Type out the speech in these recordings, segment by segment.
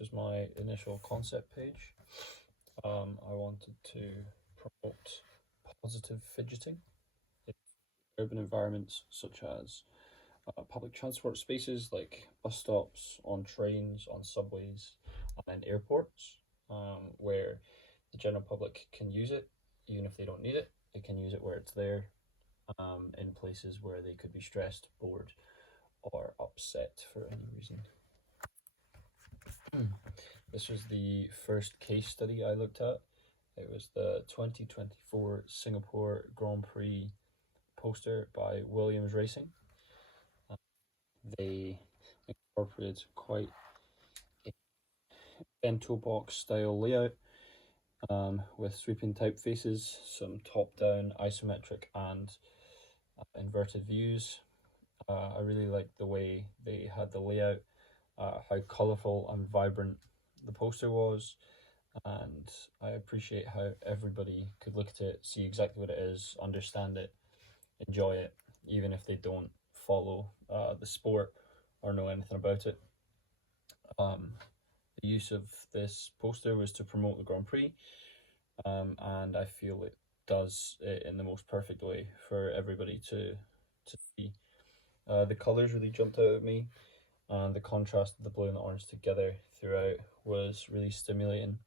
this was my initial concept page. I wanted to promote positive fidgeting in urban environments such as public transport spaces like bus stops, on trains, on subways, and airports, where the general public can use it even if they don't need it. They can use it where it's there, in places where they could be stressed, bored, or upset for any reason. This was the first case study I looked at. It was the 2024 Singapore Grand Prix poster by Williams Racing. They incorporated quite a bento box style layout, with sweeping typefaces, some top-down isometric and inverted views. I really liked the way they had the layout, how colourful and vibrant the poster was, and I appreciate how everybody could look at it, see exactly what it is, understand it, enjoy it, even if they don't follow the sport or know anything about it. The use of this poster was to promote the Grand Prix, and I feel it does it in the most perfect way for everybody to see. The colours really jumped out at me, and the contrast of the blue and the orange together throughout was really stimulating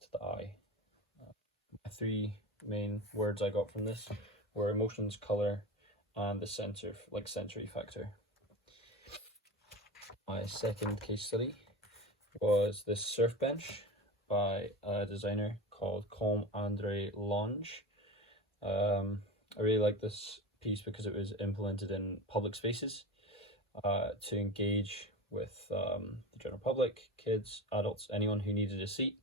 to the eye. My three main words I got from this were emotions, colour, and the sensory factor. My second case study was this surf bench by a designer called Com Andre Lange. I really like this piece because it was implemented in public spaces to engage with the general public, kids, adults, anyone who needed a seat.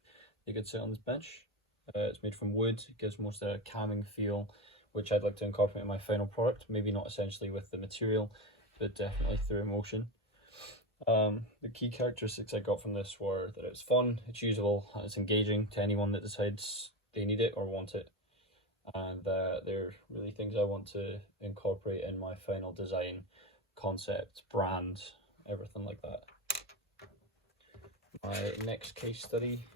They could sit on this bench. It's made from wood, it gives most a calming feel, which I'd like to incorporate in my final product, maybe not essentially with the material, but definitely through emotion. The key characteristics I got from this were that it's fun, it's usable, and it's engaging to anyone that decides they need it or want it. And they're really things I want to incorporate in my final design, concept, brand, everything like that. My next case study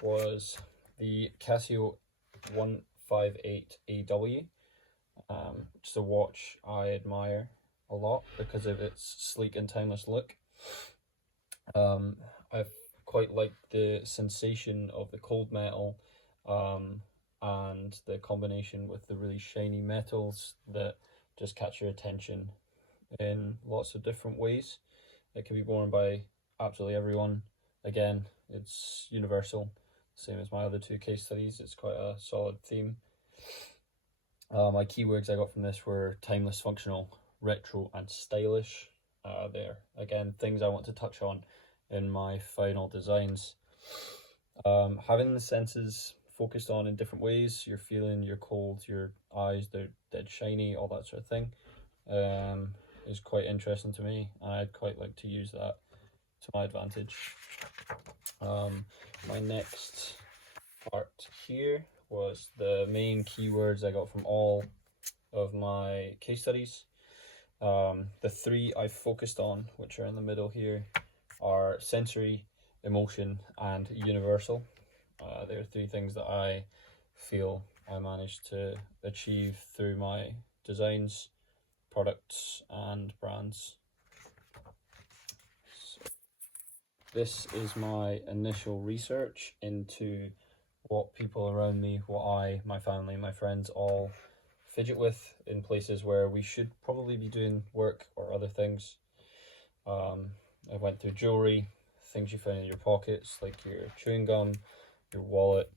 was the Casio 158AW. Just a watch I admire a lot because of its sleek and timeless look. I've quite liked the sensation of the cold metal, and the combination with the really shiny metals that just catch your attention in lots of different ways. It can be worn by absolutely everyone. Again, it's universal, same as my other two case studies. It's quite a solid theme. My keywords I got from this were timeless, functional, retro, and stylish. They're, again, things I want to touch on in my final designs. Having the senses focused on in different ways, you're feeling, you're cold, your eyes, they're dead shiny, all that sort of thing, is quite interesting to me, and I'd quite like to use that to my advantage. My next part here was the main keywords I got from all of my case studies. The three I focused on, which are in the middle here, are sensory, emotion, and universal. There are three things that I feel I managed to achieve through my designs, products, and brands. So this is my initial research into what people around me, what I, my family, my friends all fidget with in places where we should probably be doing work or other things. I went through jewelry, things you find in your pockets like your chewing gum, your wallet,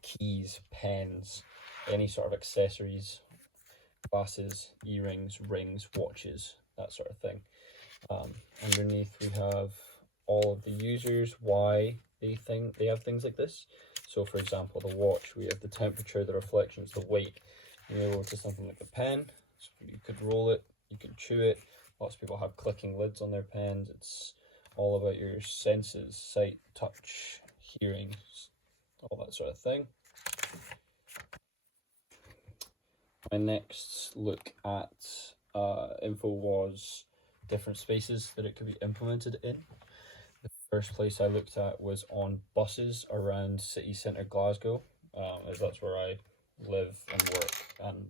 keys, pens, any sort of accessories, glasses, earrings, rings, watches, that sort of thing. Underneath we have all of the users, why they think they have things like this. So for example, the watch, we have the temperature, the reflections, the weight. You know, to something like a pen, so you could roll it, you could chew it. Lots of people have clicking lids on their pens. It's all about your senses, sight, touch, hearing, all that sort of thing. My next look at info was different spaces that it could be implemented in. The first place I looked at was on buses around city centre Glasgow, as that's where I live and work and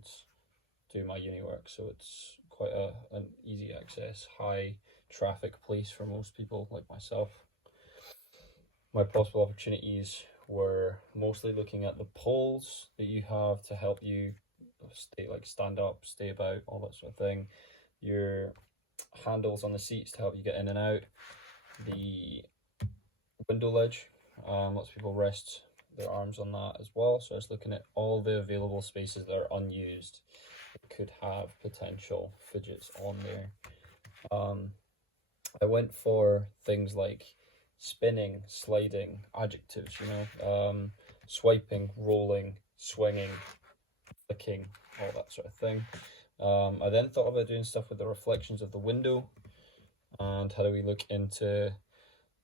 do my uni work, so it's quite an easy access, high traffic place for most people like myself. My possible opportunities were mostly looking at the poles that you have to help you stand up, stay about, all that sort of thing. Your handles on the seats to help you get in and out. The window ledge, lots of people rest their arms on that as well. So I was looking at all the available spaces that are unused that could have potential fidgets on there. I went for things like spinning, sliding, adjectives, swiping, rolling, swinging, flicking, all that sort of thing. I then thought about doing stuff with the reflections of the window and how do we look into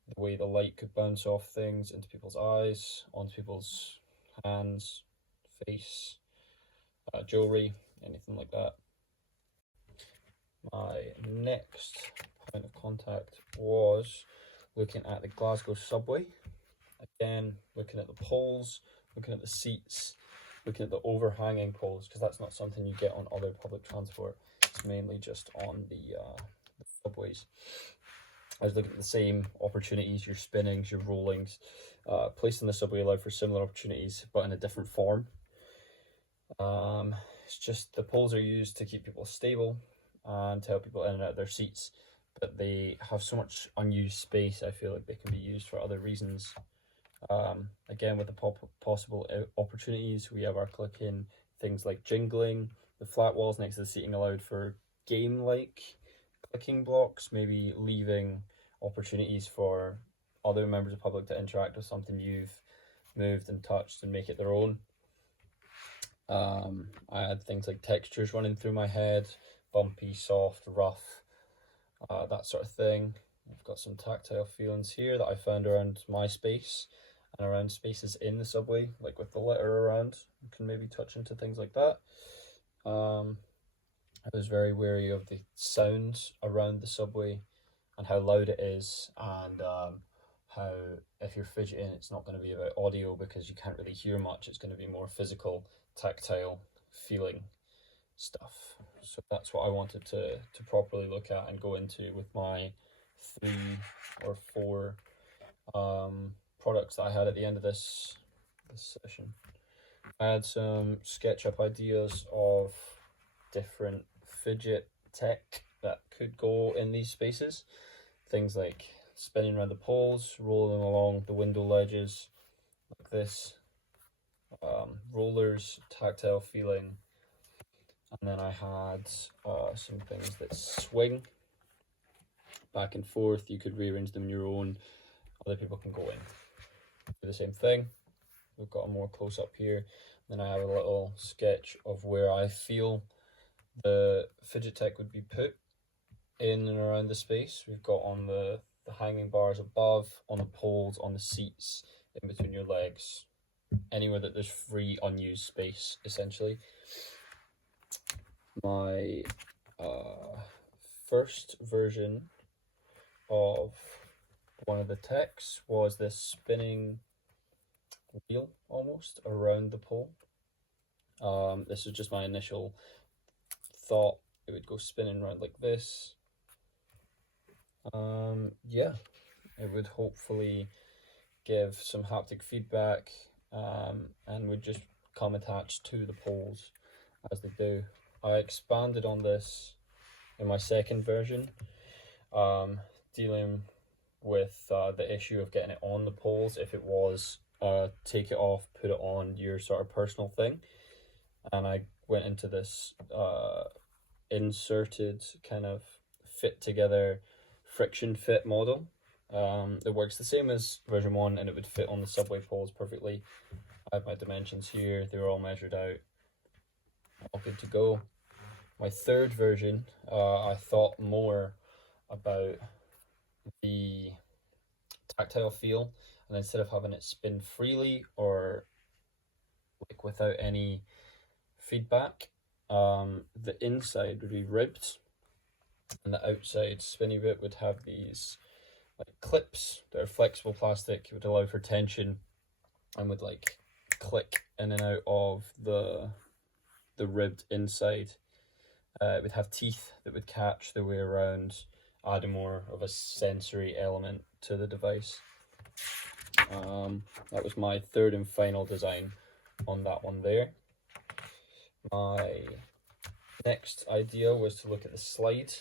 the way the light could bounce off things into people's eyes, onto people's hands, face, jewellery, anything like that. My next point of contact was looking at the Glasgow subway. Again, looking at the poles, looking at the seats, looking at the overhanging poles, because that's not something you get on other public transport. It's mainly just on the subways. I was looking at the same opportunities, your spinnings, your rollings. Placed in the subway allowed for similar opportunities, but in a different form. It's just the poles are used to keep people stable and to help people in and out of their seats, but they have so much unused space. I feel like they can be used for other reasons. Again, with the possible opportunities, we have our clicking things like jingling. The flat walls next to the seating allowed for game-like clicking blocks, maybe leaving opportunities for other members of the public to interact with something you've moved and touched and make it their own. I had things like textures running through my head, bumpy, soft, rough, that sort of thing. I've got some tactile feelings here that I found around my space and around spaces in the subway, like with the letter around. You can maybe touch into things like that. I was very wary of the sounds around the subway and how loud it is, and how if you're fidgeting, it's not going to be about audio because you can't really hear much. It's going to be more physical, tactile, feeling stuff. So that's what I wanted to properly look at and go into with my 3 or 4 products that I had at the end of this session. I had some SketchUp ideas of different fidget tech that could go in these spaces. Things like spinning around the poles, rolling along the window ledges like this, rollers, tactile feeling, and then I had some things that swing back and forth. You could rearrange them your own. Other people can go in, do the same thing. We've got a more close up here. Then I have a little sketch of where I feel the fidget tech would be put in and around the space. We've got on the hanging bars above, on the poles, on the seats, in between your legs, anywhere that there's free unused space, essentially. My first version of one of the techs was this spinning wheel almost around the pole. This is just my initial thought. It would go spinning around like this. Yeah, it would hopefully give some haptic feedback, and would just come attached to the poles as they do. I expanded on this in my second version, dealing with the issue of getting it on the poles if it was take it off, put it on, your sort of personal thing. And I went into this inserted kind of fit together friction fit model. It works the same as version 1 and it would fit on the subway poles perfectly. I have my dimensions here, they were all measured out, all good to go. My third version, I thought more about the tactile feel, and instead of having it spin freely or like without any feedback, the inside would be ribbed, and the outside spinny bit would have these like clips that are flexible plastic. It would allow for tension and would like click in and out of the ribbed inside. It would have teeth that would catch their way around, adding more of a sensory element to the device. That was my third and final design on that one there. My next idea was to look at the slide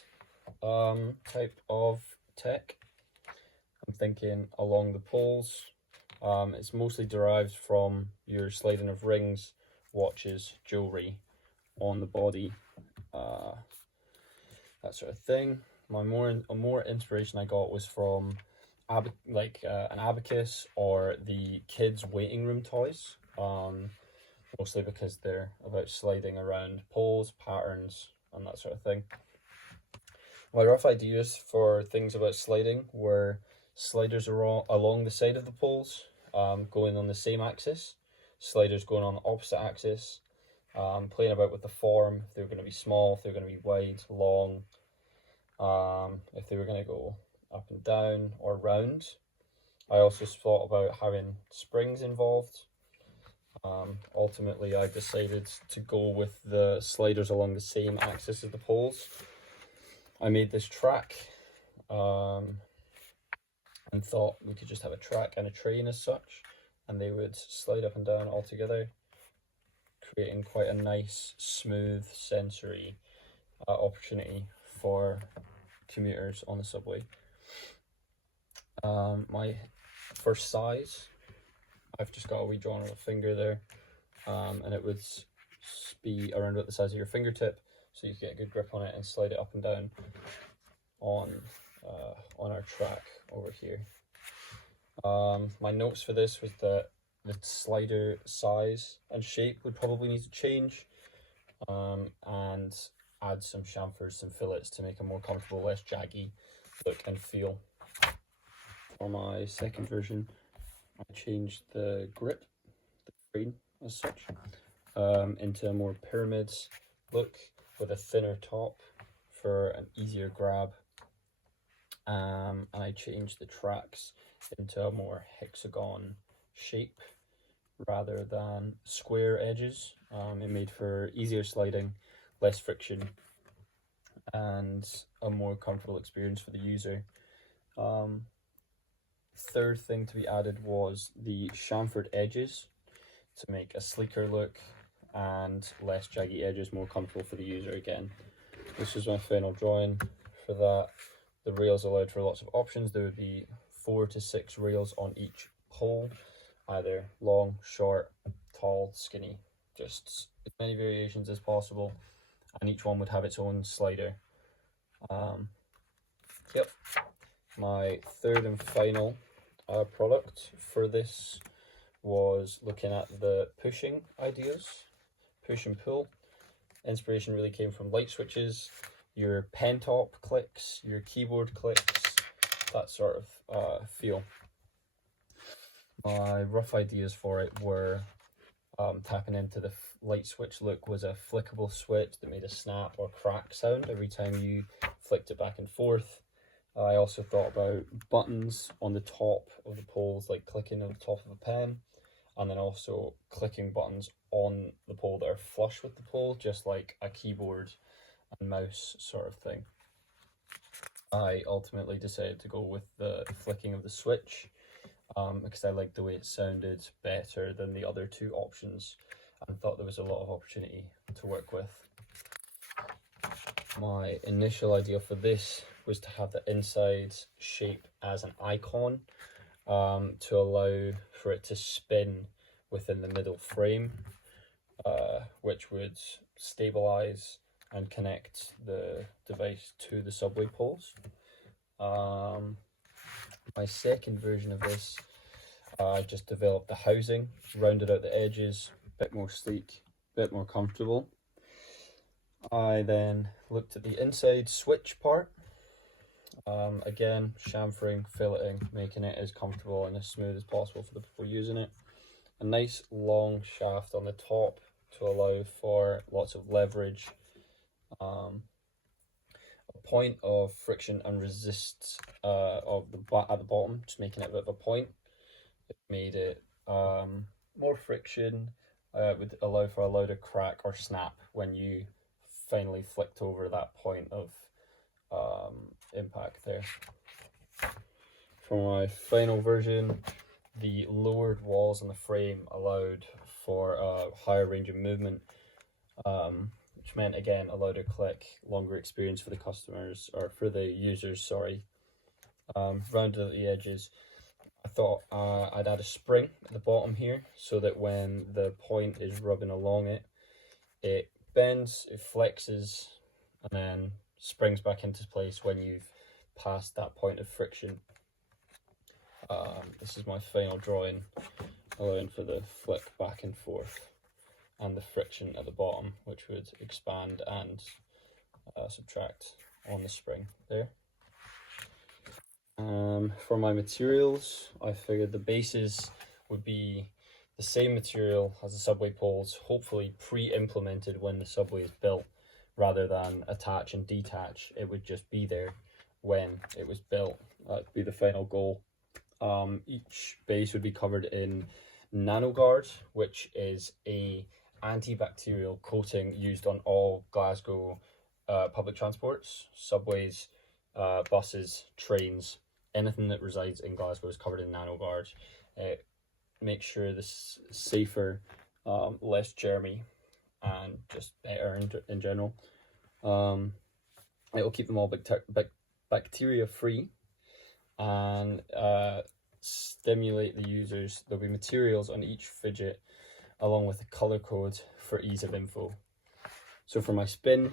type of tech. I'm thinking along the poles. It's mostly derived from your sliding of rings, watches, jewelry on the body, that sort of thing. More inspiration I got was from an abacus or the kids' waiting room toys. Mostly because they're about sliding around poles, patterns, and that sort of thing. My rough ideas for things about sliding were sliders along the side of the poles, going on the same axis, sliders going on the opposite axis, playing about with the form, if they were going to be small, if they were going to be wide, long, if they were going to go up and down or round. I also thought about having springs involved. Ultimately, I decided to go with the sliders along the same axis as the poles. I made this track and thought we could just have a track and a train as such, and they would slide up and down all together, creating quite a nice, smooth, sensory opportunity for commuters on the subway. For size, I've just got a wee drawing of a finger there, and it would be around about the size of your fingertip, so you can get a good grip on it and slide it up and down on our track over here. My notes for this was that the slider size and shape would probably need to change, and add some chamfers, some fillets to make a more comfortable, less jaggy look and feel. For my second version, I changed the grip, the frame as such, into a more pyramid look with a thinner top for an easier grab. And I changed the tracks into a more hexagon shape rather than square edges. It made for easier sliding, less friction, and a more comfortable experience for the user. Third thing to be added was the chamfered edges to make a sleeker look and less jaggy edges, more comfortable for the user again. This was my final drawing for that. The rails allowed for lots of options. There would be 4 to 6 rails on each pole, either long, short, tall, skinny, just as many variations as possible, and each one would have its own slider. Yep. My third and final product for this was looking at the pushing ideas, push and pull. Inspiration really came from light switches, your pen top clicks, your keyboard clicks, that sort of feel. My rough ideas for it were tapping into the light switch look was a flickable switch that made a snap or crack sound every time you flicked it back and forth. I also thought about buttons on the top of the poles, like clicking on the top of a pen, and then also clicking buttons on the pole that are flush with the pole, just like a keyboard and mouse sort of thing. I ultimately decided to go with the flicking of the switch because I liked the way it sounded better than the other two options and thought there was a lot of opportunity to work with. My initial idea for this was to have the inside shape as an icon to allow for it to spin within the middle frame, which would stabilize and connect the device to the subway poles. My second version of this, I just developed the housing, rounded out the edges, a bit more sleek, a bit more comfortable. I then looked at the inside switch part. Again, chamfering, filleting, making it as comfortable and as smooth as possible for the people using it. A nice long shaft on the top to allow for lots of leverage. A point of friction and resist of at the bottom, just making it a bit of a point. It made it more friction, would allow for a louder crack or snap when you finally flicked over that point of impact there. For my final version, the lowered walls on the frame allowed for a higher range of movement, which meant, again, a louder click, longer experience for the customers, or for the users, sorry. Rounded at the edges, I thought I'd add a spring at the bottom here, so that when the point is rubbing along it, it bends, it flexes, and then springs back into place when you've passed that point of friction. This is my final drawing, allowing for the flick back and forth and the friction at the bottom, which would expand and subtract on the spring there. For my materials, I figured the bases would be the same material as the subway poles, hopefully pre-implemented when the subway is built, rather than attach and detach. It would just be there when it was built. That'd be the final goal. Each base would be covered in NanoGuard, which is a antibacterial coating used on all Glasgow public transports, subways, buses, trains. Anything that resides in Glasgow is covered in NanoGuard. It makes sure this is safer, less germy, and just better in general. It will keep them all bacteria free and stimulate the users. There'll be materials on each fidget along with a color code for ease of info. So for my spin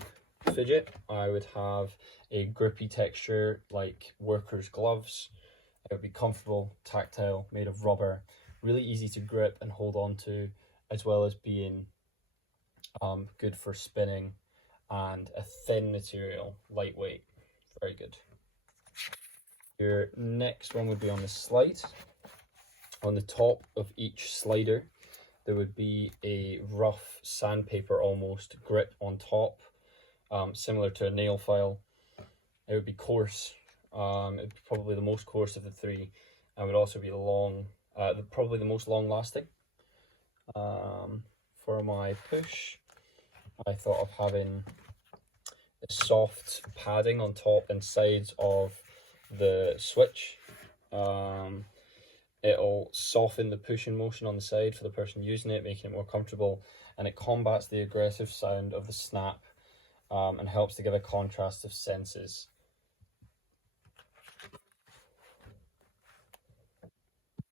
fidget, I would have a grippy texture like workers' gloves. It would be comfortable, tactile, made of rubber, really easy to grip and hold on to, as well as being good for spinning, and a thin material, lightweight, very good. Your next one would be on the slide. On the top of each slider, there would be a rough sandpaper almost grip on top, similar to a nail file. It would be coarse. It would be probably the most coarse of the three, and would also be long, probably the most long lasting. For my push, I thought of having a soft padding on top and sides of the switch. It'll soften the pushing motion on the side for the person using it, making it more comfortable, and it combats the aggressive sound of the snap and helps to give a contrast of senses.